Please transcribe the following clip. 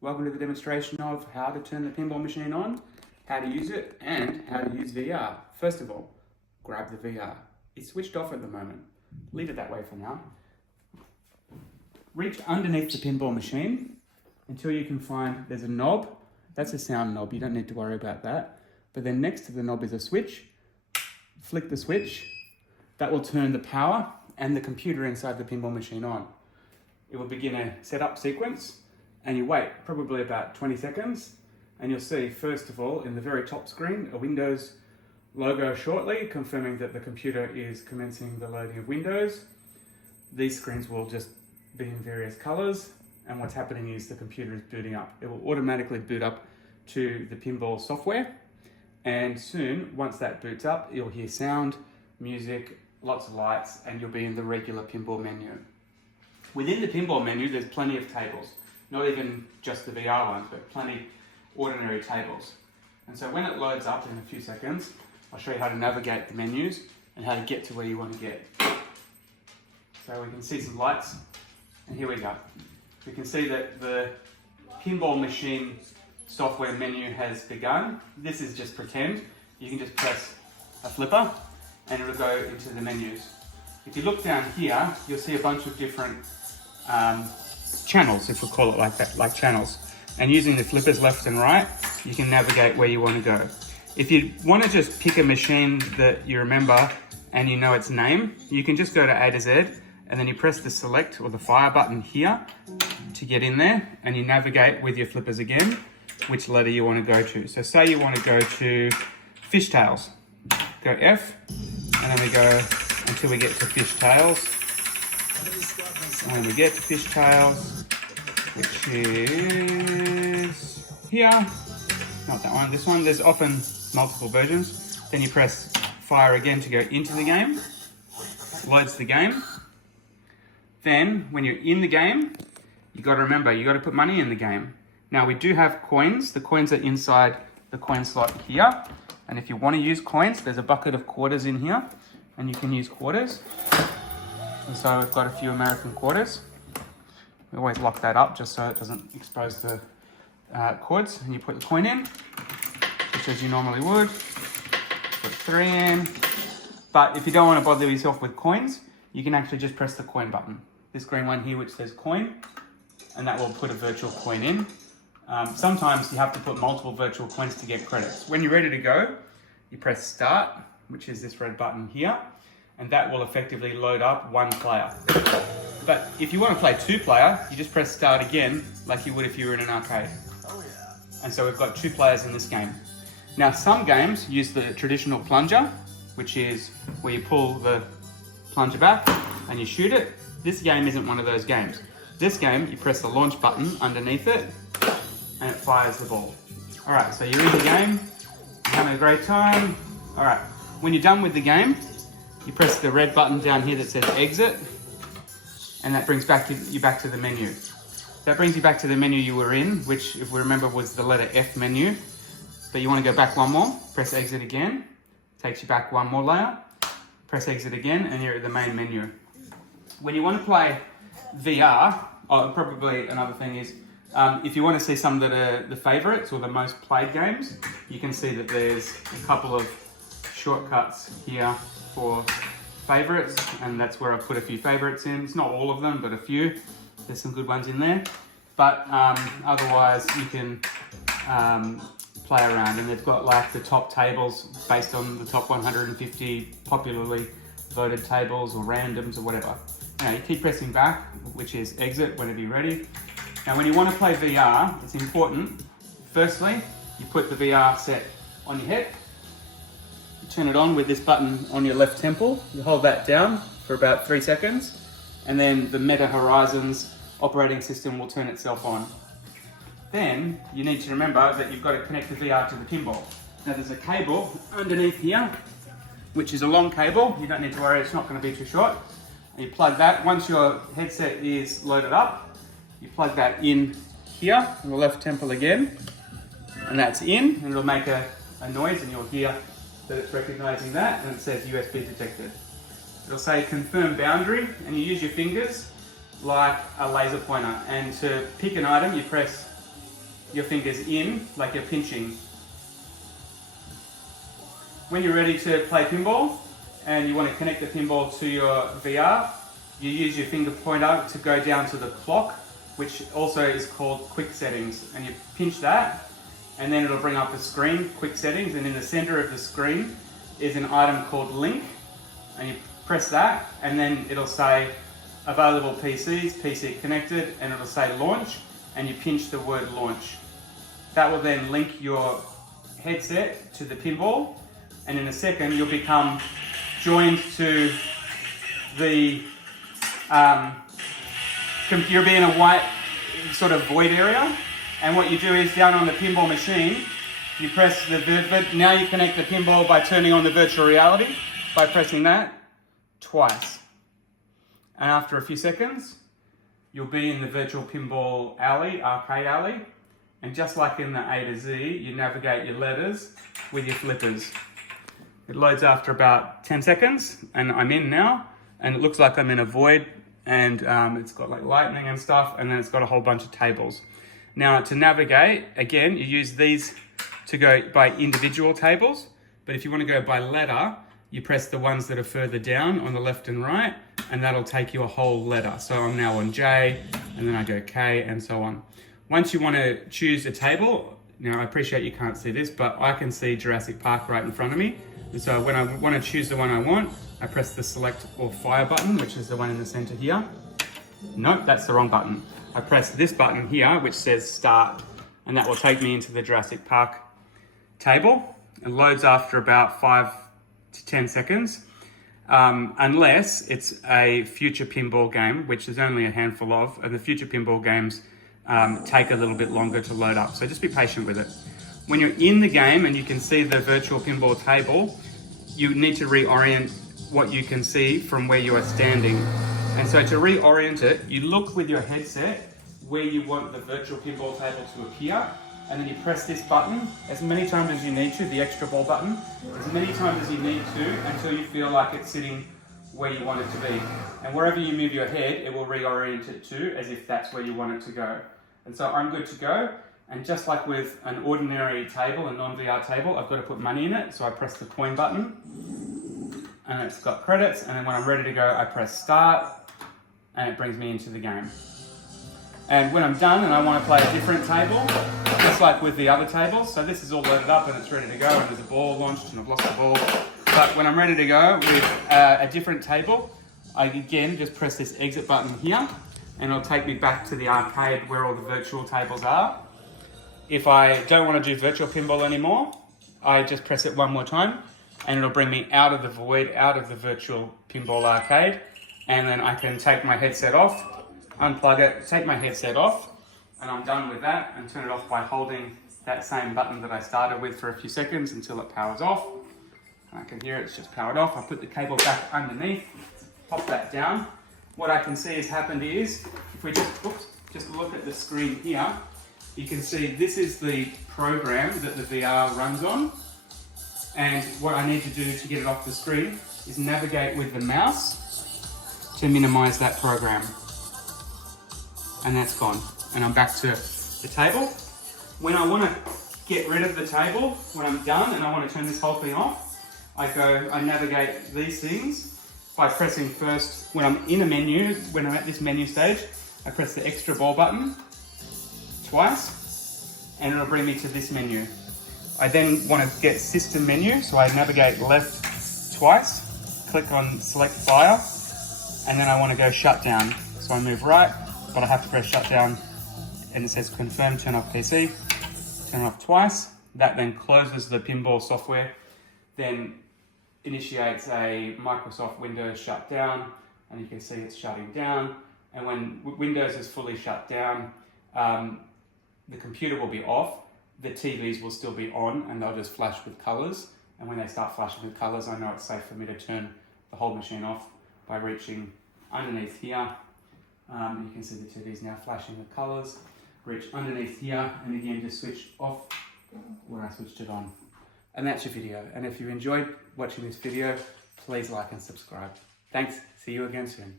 Welcome to the demonstration of how to turn the pinball machine on, how to use it, and how to use VR. First of all, grab the VR. It's switched off at the moment. Leave it that way for now. Reach underneath the pinball machine until you can find there's a knob. That's a sound knob, you don't need to worry about that. But then next to the knob is a switch. Flick the switch. That will turn the power and the computer inside the pinball machine on. It will begin a setup sequence and you wait probably about 20 seconds and you'll see first of all in the very top screen a Windows logo shortly confirming that the computer is commencing the loading of Windows. These screens will just be in various colors and what's happening is the computer is booting up. It will automatically boot up to the pinball software and soon once that boots up you'll hear sound, music, lots of lights and you'll be in the regular pinball menu. Within the pinball menu there's plenty of tables. Not even just the VR ones, but plenty ordinary tables. And so when it loads up in a few seconds, I'll show you how to navigate the menus and how to get to where you want to get. So we can see some lights, and here we go. We can see that the pinball machine software menu has begun. This is just pretend. You can just press a flipper and it'll go into the menus. If you look down here, you'll see a bunch of different channels, if we call it like that, like channels. And using the flippers left and right, you can navigate where you want to go. If you want to just pick a machine that you remember and you know its name, you can just go to A to Z and then you press the select or the fire button here to get in there and you navigate with your flippers again, which letter you want to go to. So say you want to go to fishtails, go F, and then we go until we get to fishtails. And when we get to fishtails, which is here, not that one, this one, there's often multiple versions. Then you press fire again to go into the game, loads the game. Then when you're in the game, you got to remember, you got to put money in the game. Now we do have coins. The coins are inside the coin slot here. And if you want to use coins, there's a bucket of quarters in here and you can use quarters. And so we've got a few American quarters. We always lock that up just so it doesn't expose the cords. And you put the coin in, just as you normally would. Put 3 in. But if you don't want to bother yourself with coins, you can actually just press the coin button. This green one here which says coin, and that will put a virtual coin in. Sometimes you have to put multiple virtual coins to get credits. When you're ready to go, you press start, which is this red button here. And that will effectively load up one player. But if you want to play 2 player, you just press start again, like you would if you were in an arcade. Oh yeah. And so we've got 2 players in this game. Now some games use the traditional plunger, which is where you pull the plunger back and you shoot it. This game isn't one of those games. This game, you press the launch button underneath it and it fires the ball. All right, so you're in the game, you're having a great time. All right, when you're done with the game, you press the red button down here that says exit, and that brings you back to the menu. That brings you back to the menu you were in, which if we remember was the letter F menu. But you want to go back one more, press exit again, takes you back one more layer, press exit again, and you're at the main menu. When you want to play VR, probably another thing is, if you want to see some that are the favorites or the most played games, you can see that there's a couple of shortcuts here for favorites, and that's where I put a few favorites in. It's not all of them, but a few. There's some good ones in there. But otherwise, you can play around, and they've got like the top tables based on the top 150 popularly voted tables or randoms or whatever. Now you keep pressing back, which is exit whenever you're ready. Now when you want to play VR, it's important. Firstly, you put the VR set on your head. Turn it on with this button on your left temple. You hold that down for about 3 seconds and then the Meta Horizons operating system will turn itself on. Then you need to remember that you've got to connect the VR to the pinball. Now there's a cable underneath here, which is a long cable. You don't need to worry, it's not going to be too short. And you plug that, once your headset is loaded up, you plug that in here on the left temple again, and that's in, and it'll make a noise and you'll hear that it's recognizing that, and it says USB detected. It'll say confirm boundary, and you use your fingers like a laser pointer. And to pick an item, you press your fingers in, like you're pinching. When you're ready to play pinball and you want to connect the pinball to your VR, you use your finger pointer to go down to the clock, which also is called quick settings. And you pinch that, and then it'll bring up a screen, quick settings, and in the center of the screen is an item called link. And you press that, and then it'll say available PCs, PC connected, and it'll say launch, and you pinch the word launch. That will then link your headset to the pinball, and in a second you'll become joined to the you'll be in a white sort of void area, and what you do is down on the pinball machine, you press now you connect the pinball by turning on the virtual reality, by pressing that twice. And after a few seconds, you'll be in the virtual pinball alley, arcade alley, and just like in the A to Z, you navigate your letters with your flippers. It loads after about 10 seconds, and I'm in now, and it looks like I'm in a void, and it's got like lightning and stuff, and then it's got a whole bunch of tables. Now to navigate, again, you use these to go by individual tables, but if you want to go by letter, you press the ones that are further down on the left and right, and that'll take you a whole letter. So I'm now on J, and then I go K, and so on. Once you want to choose a table, now I appreciate you can't see this, but I can see Jurassic Park right in front of me. And so when I want to choose the one I want, I press the select or fire button, which is the one in the center here. Nope, that's the wrong button. I press this button here, which says start, and that will take me into the Jurassic Park table. It loads after about 5 to 10 seconds, unless it's a future pinball game, which there's only a handful of, and the future pinball games take a little bit longer to load up. So just be patient with it. When you're in the game and you can see the virtual pinball table, you need to reorient what you can see from where you are standing. And so to reorient it, you look with your headset where you want the virtual pinball table to appear, and then you press this button as many times as you need to, the extra ball button, as many times as you need to until you feel like it's sitting where you want it to be. And wherever you move your head, it will reorient it to as if that's where you want it to go. And so I'm good to go. And just like with an ordinary table, a non-VR table, I've got to put money in it. So I press the coin button, and it's got credits. And then when I'm ready to go, I press start, and it brings me into the game. And when I'm done and I want to play a different table, just like with the other tables, so this is all loaded up and it's ready to go, and there's a ball launched and I've lost the ball. But when I'm ready to go with a different table, I again just press this exit button here, and it'll take me back to the arcade where all the virtual tables are. If I don't want to do virtual pinball anymore, I just press it one more time, and it'll bring me out of the void, out of the virtual pinball arcade, and then I can take my headset off, unplug it, take my headset off, and I'm done with that, and turn it off by holding that same button that I started with for a few seconds until it powers off. I can hear it's just powered off. I put the cable back underneath, pop that down. What I can see has happened is, if we just look at the screen here, you can see this is the program that the VR runs on. And what I need to do to get it off the screen is navigate with the mouse to minimize that program. And that's gone. And I'm back to the table. When I want to get rid of the table, when I'm done and I want to turn this whole thing off, I navigate these things by pressing first, when I'm in a menu, when I'm at this menu stage, I press the extra ball button twice, and it'll bring me to this menu. I then want to get system menu, so I navigate left twice, click on select file, and then I want to go shutdown. So I move right, but I have to press shutdown, and it says confirm turn off PC, turn it off twice. That then closes the pinball software, then initiates a Microsoft Windows shutdown, and you can see it's shutting down. And when Windows is fully shut down, the computer will be off, the TVs will still be on, and they'll just flash with colors. And when they start flashing with colors, I know it's safe for me to turn the whole machine off by reaching underneath here. You can see the TV's now flashing with colors. Reach underneath here, and again just switch off where I switched it on. And that's your video. And if you enjoyed watching this video, please like and subscribe. Thanks. See you again soon.